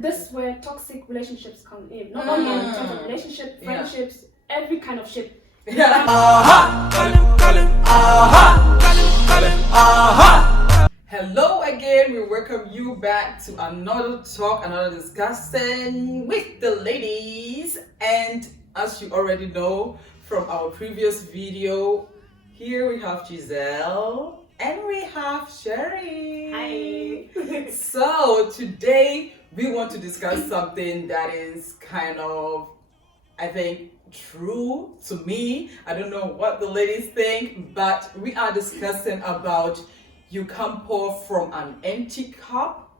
This is where toxic relationships come in. Not only in terms of relationship, friendships, every kind of ship. Yeah. Ahaa. Hello again. We welcome you back to another talk, another discussion with the ladies. And as you already know from our previous video, here we have Giselle and we have Sherry. Hi. So today we want to discuss something that is kind of, I think, true to me. I don't know what the ladies think, but we are discussing about you can't pour from an empty cup,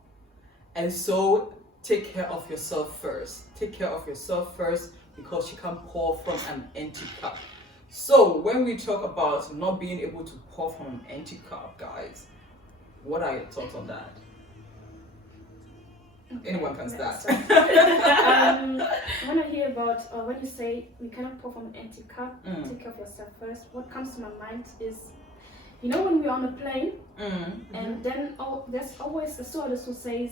and so take care of yourself first. Take care of yourself first because you can't pour from an empty cup. So when we talk about not being able to pour from an empty cup, guys, what are your thoughts on that? Anyone can start. When I hear about, or when you say we cannot pour from an empty cup, take care of yourself first, what comes to my mind is, you know, when we're on a plane, and then there's always a stewardess who says,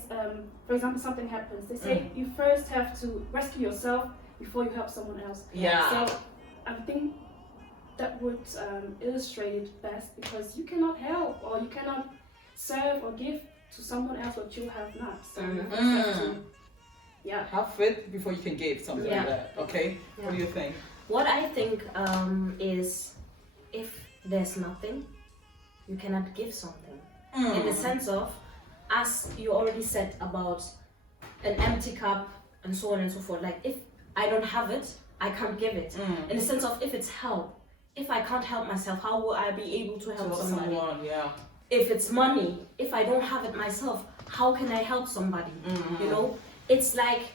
for example, something happens. They say you first have to rescue yourself before you help someone else. Yeah. So I think that would illustrate it best, because you cannot help or you cannot serve or give to someone else what you have not. So you have to, have faith before you can give, something like that. Okay. Yeah. What do you think? What I think is, if there's nothing, you cannot give something. In the sense of, as you already said about an empty cup and so on and so forth. Like, if I don't have it, I can't give it. In the sense of, if it's help, if I can't help myself, how will I be able to help somebody? Yeah. If it's money, if I don't have it myself, how can I help somebody? You know, it's like,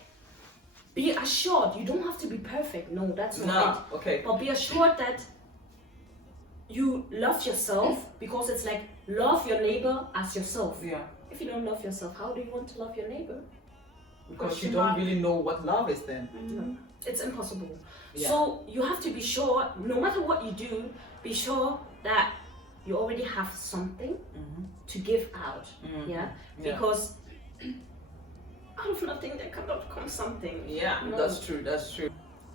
be assured, you don't have to be perfect. No, that's not it. Okay. But be assured that you love yourself, because it's like, love your neighbor as yourself. Yeah. If you don't love yourself, how do you want to love your neighbor? Because you don't really know what love is then. No, it's impossible. Yeah. So you have to be sure, no matter what you do, be sure that you already have something to give out. Because out of nothing there cannot come something. Yeah, No. that's true, that's true.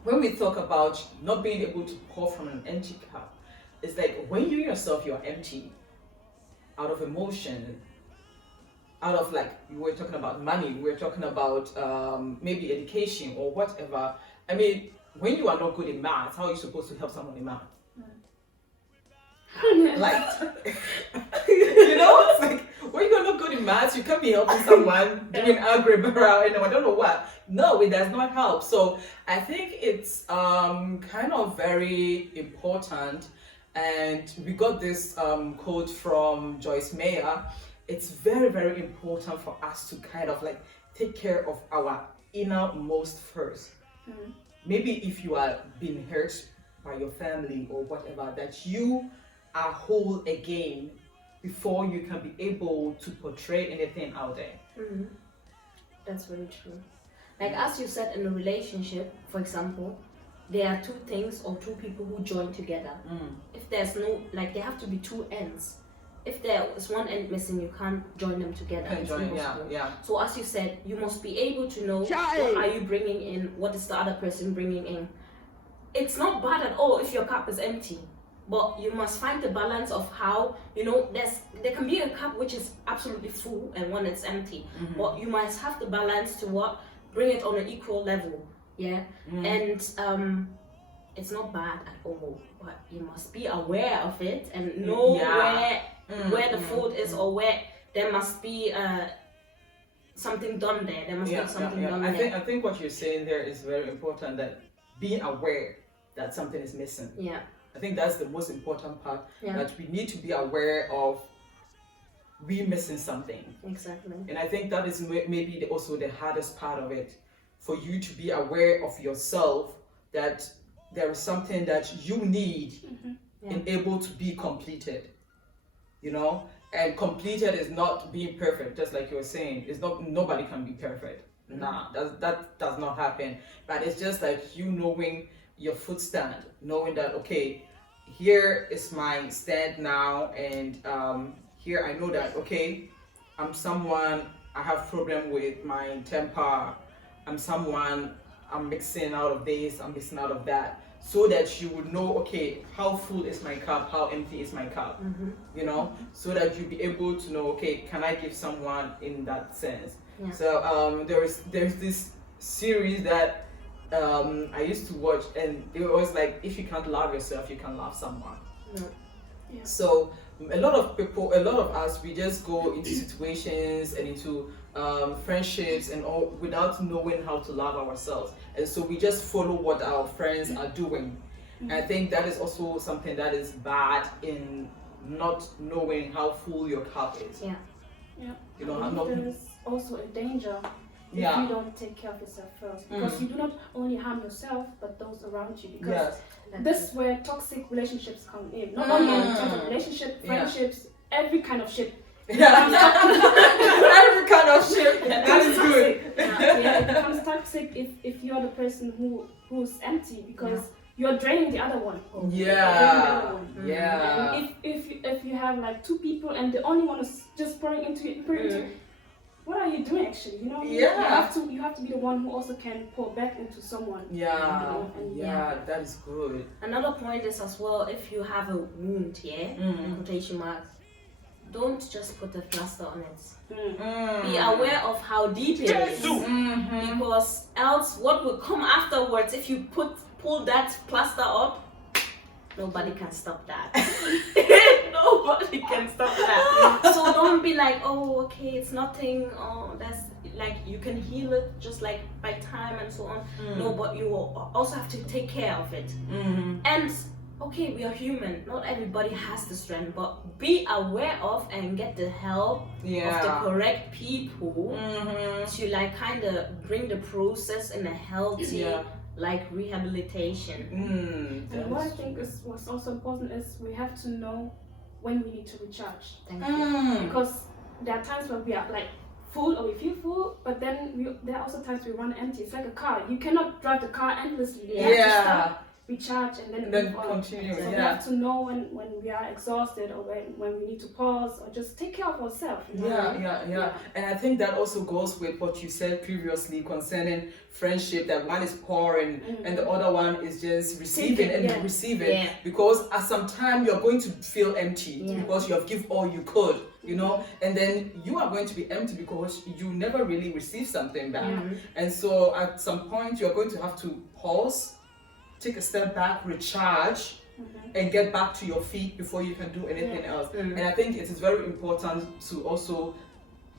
When we talk about not being able to pour from an empty cup, it's like when you yourself, you're empty out of emotion, out of, like, we were talking about money, we were talking about maybe education or whatever. I mean, when you are not good in math, how are you supposed to help someone in math? Like, you know, it's like, when you're not good in maths, you can't be helping someone doing algebra, you know, I don't know what. No, it does not help. So I think it's kind of very important. And we got this quote from Joyce, Meyer. It's very, very important for us to kind of like take care of our innermost first. Maybe if you are being hurt by your family or whatever, that you are whole again before you can be able to portray anything out there. That's very true. Like, as you said, in a relationship, for example, there are two things or two people who join together. If there's no, like, there have to be two ends. If there is one end missing, you can't join them together. It's impossible. Yeah. So as you said, you must be able to know what are you bringing in, what is the other person bringing in. It's not bad at all if your cup is empty, but you must find the balance of how, you know, there can be a cup which is absolutely full and one that's empty, but you must have the balance to what, bring it on an equal level. And it's not bad at all, but you must be aware of it and know where the fault is, or where there must be something done there. There must be something done there. I think what you're saying there is very important, that being aware that something is missing. I think that's the most important part, that we need to be aware of we missing something. Exactly. And I think that is maybe also the hardest part of it, for you to be aware of yourself, that there is something that you need and able to be completed, you know. And completed is not being perfect, just like you were saying. It's not, nobody can be perfect. Nah, that does not happen. But it's just like you knowing your foot stand, knowing that, okay, here is my stand now, and here I know that, okay, I'm someone, I have problem with my temper, I'm mixing out of this, I'm mixing out of that, so that you would know, okay, how full is my cup, how empty is my cup, you know, so that you'll be able to know, okay, can I give someone in that sense? Yeah. So there's this series that I used to watch, and it was like, if you can't love yourself, you can love someone. Yeah. So a lot of us, we just go into situations and into friendships and all without knowing how to love ourselves, and so we just follow what our friends are doing. I think that is also something that is bad, in not knowing how full your cup is. Yeah. You know, how not. There's also a danger if Yeah. you don't take care of yourself first, because you do not only harm yourself but those around you, because Yes. this is where toxic relationships come in, not only in terms of relationship, friendships, every kind of shit. Yeah. Every kind of shit. That is good. Yeah, it becomes toxic if you're the person who's empty, because you're draining the other one. Yeah. And Yeah. if you have like two people and the only one is just pouring into you, what are you doing actually? You know, Yeah. you have to be the one who also can pour back into someone. Yeah. You know, and Yeah, that is good. Another point is as well, if you have a wound here, in quotation marks, don't just put a plaster on it. Be aware of how deep it is, because else what will come afterwards if you pull that plaster up, nobody can stop that. Nobody can stop that. So don't be like, oh, okay, it's nothing. Oh, that's like, you can heal it just like by time and so on. No, but you will also have to take care of it. And okay, we are human. Not everybody has the strength, but be aware of and get the help of the correct people to like kind of bring the process in a healthy like rehabilitation. And what I think is what's also important is we have to know when we need to recharge. Thank you. Because there are times where we are like full or we feel full, but then there are also times we run empty. It's like a car. You cannot drive the car endlessly. You have to stop, recharge, and then move on. Continue. So we have to know when we are exhausted, or when we need to pause, or just take care of ourselves. Yeah. And I think that also goes with what you said previously concerning friendship, that one is pouring and the other one is just receiving receiving. Because at some time you're going to feel empty because you have given all you could, you know, and then you are going to be empty because you never really received something back. And so at some point you're going to have to pause, take a step back, recharge, and get back to your feet before you can do anything else. And I think it is very important to also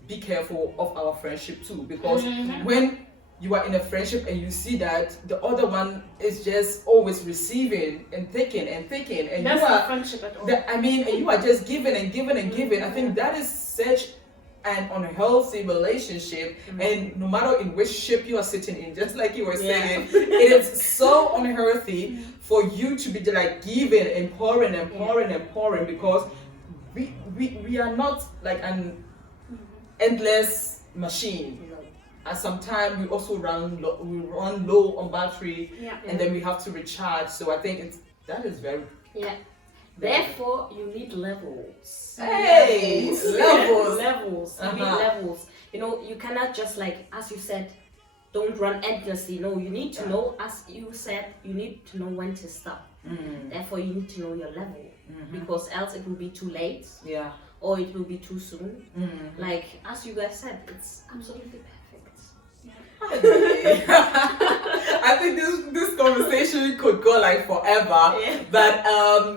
be careful of our friendship too, because when you are in a friendship and you see that the other one is just always receiving and taking and taking, and that's you are not friendship at all. and you are just giving and giving and giving. I think that is such an unhealthy relationship, and no matter in which ship you are sitting in, just like you were saying, it is so unhealthy for you to be like giving and pouring and pouring and pouring, because we are not like an endless machine. At some time we also run low on battery, and then we have to recharge. So I think that is very Therefore, you need levels. Hey, levels. Levels. You need levels. You know, you cannot just like, as you said, don't run endlessly. No, you need to know, as you said, you need to know when to stop. Therefore, you need to know your level, because else it will be too late. Or it will be too soon. Like, as you guys said, it's absolutely perfect. I think this conversation could go like forever, but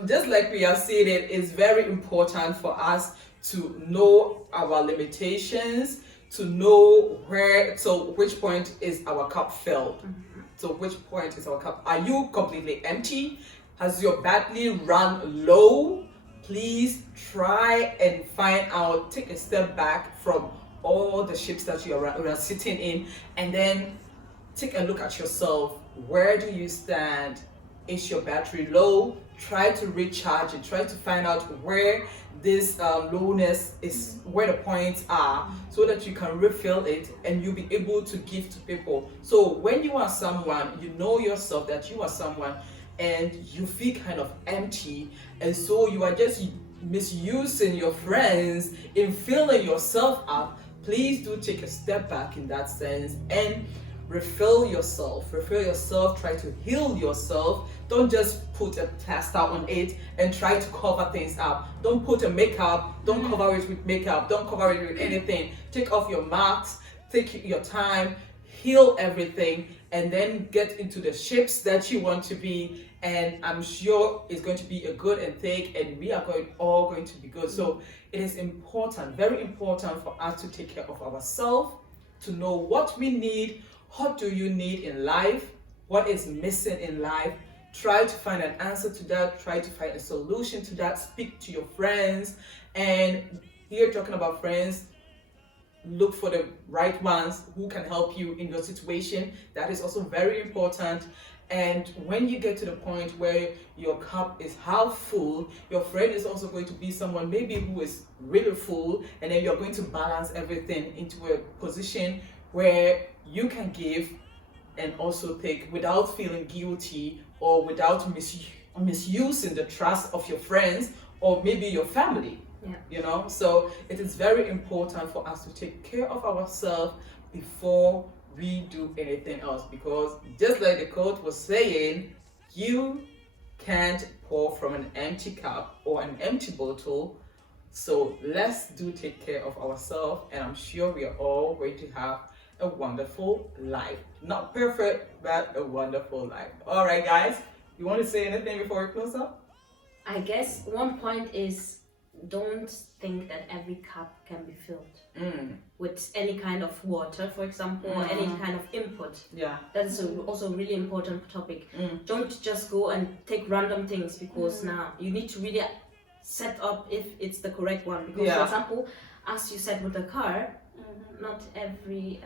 just like we have said, it's very important for us to know our limitations, to know which point is our cup filled. So which point is our cup? Are you completely empty? Has your battery run low? Please try and find out, take a step back from all the ships that you are sitting in, and then take a look at yourself. Where do you stand? Is your battery low? Try to recharge it. Try to find out where this lowness is, where the points are, so that you can refill it and you'll be able to give to people. So when you are someone, you know yourself that you are someone and you feel kind of empty, and so you are just misusing your friends in filling yourself up. please do take a step back in that sense and refill yourself, try to heal yourself. Don't just put a plaster on it and try to cover things up. Don't put a makeup, don't cover it with makeup, don't cover it with anything. Take off your masks, take your time, heal everything, and then get into the shapes that you want to be. And I'm sure it's going to be a good and thick, and we are all going to be good. So it is important, very important for us to take care of ourselves, to know what we need. What do you need in life? What is missing in life? Try to find an answer to that. Try to find a solution to that. Speak to your friends. And here, talking about friends, look for the right ones who can help you in your situation. That is also very important. And when you get to the point where your cup is half full, your friend is also going to be someone maybe who is really full, and then you're going to balance everything into a position where you can give and also take without feeling guilty or without misusing the trust of your friends or maybe your family. You know, so it is very important for us to take care of ourselves before we do anything else, because just like the quote was saying, you can't pour from an empty cup or an empty bottle. So let's do take care of ourselves, and I'm sure we are all going to have a wonderful life. Not perfect, but a wonderful life. All right, guys, you want to say anything before we close up? I guess one point is, don't think that every cup can be filled with any kind of water, for example, or any kind of input. Yeah. That is also a really important topic. Don't just go and take random things, because now you need to really set up if it's the correct one. Because for example, as you said with the car, not every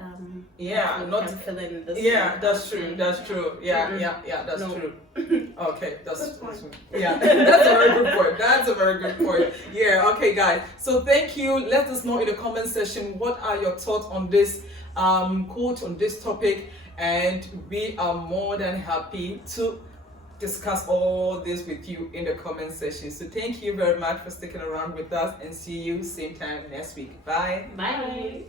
not can fill in this. That's true. That's true. That's true. Okay, that's true. Yeah, that's a very good point. Yeah, okay, guys. So thank you. Let us know in the comment section what are your thoughts on this quote, on this topic, and we are more than happy to discuss all this with you in the comment section. So thank you very much for sticking around with us, and see you same time next week. Bye. Bye.